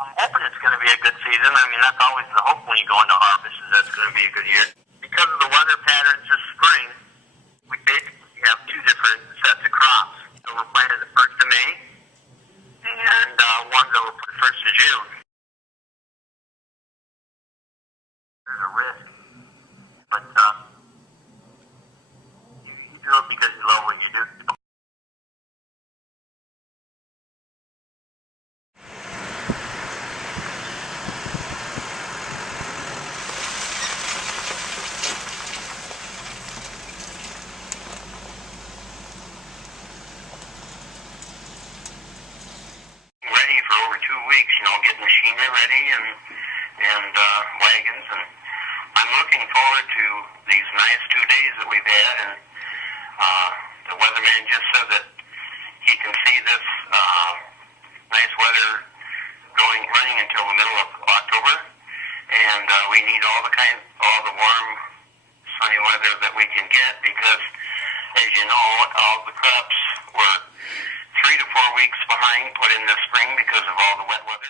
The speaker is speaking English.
I'm hoping it's going to be a good season. I mean, that's always the hope when you go into harvest, is that's going to be a good year. Because of the weather patterns this spring, we basically have two different sets of crops. So we're planting the 1st of May and ones that were put 1st of June. There's a risk, but you do it because you love what you do. For over 2 weeks, getting machinery ready and wagons, and I'm looking forward to these nice 2 days that we've had, and the weatherman just said that he can see this nice weather running until the middle of October, and we need all the warm, sunny weather that we can get, because as you know, all the crops were 3 to 4 weeks behind put in this spring because of all the wet weather.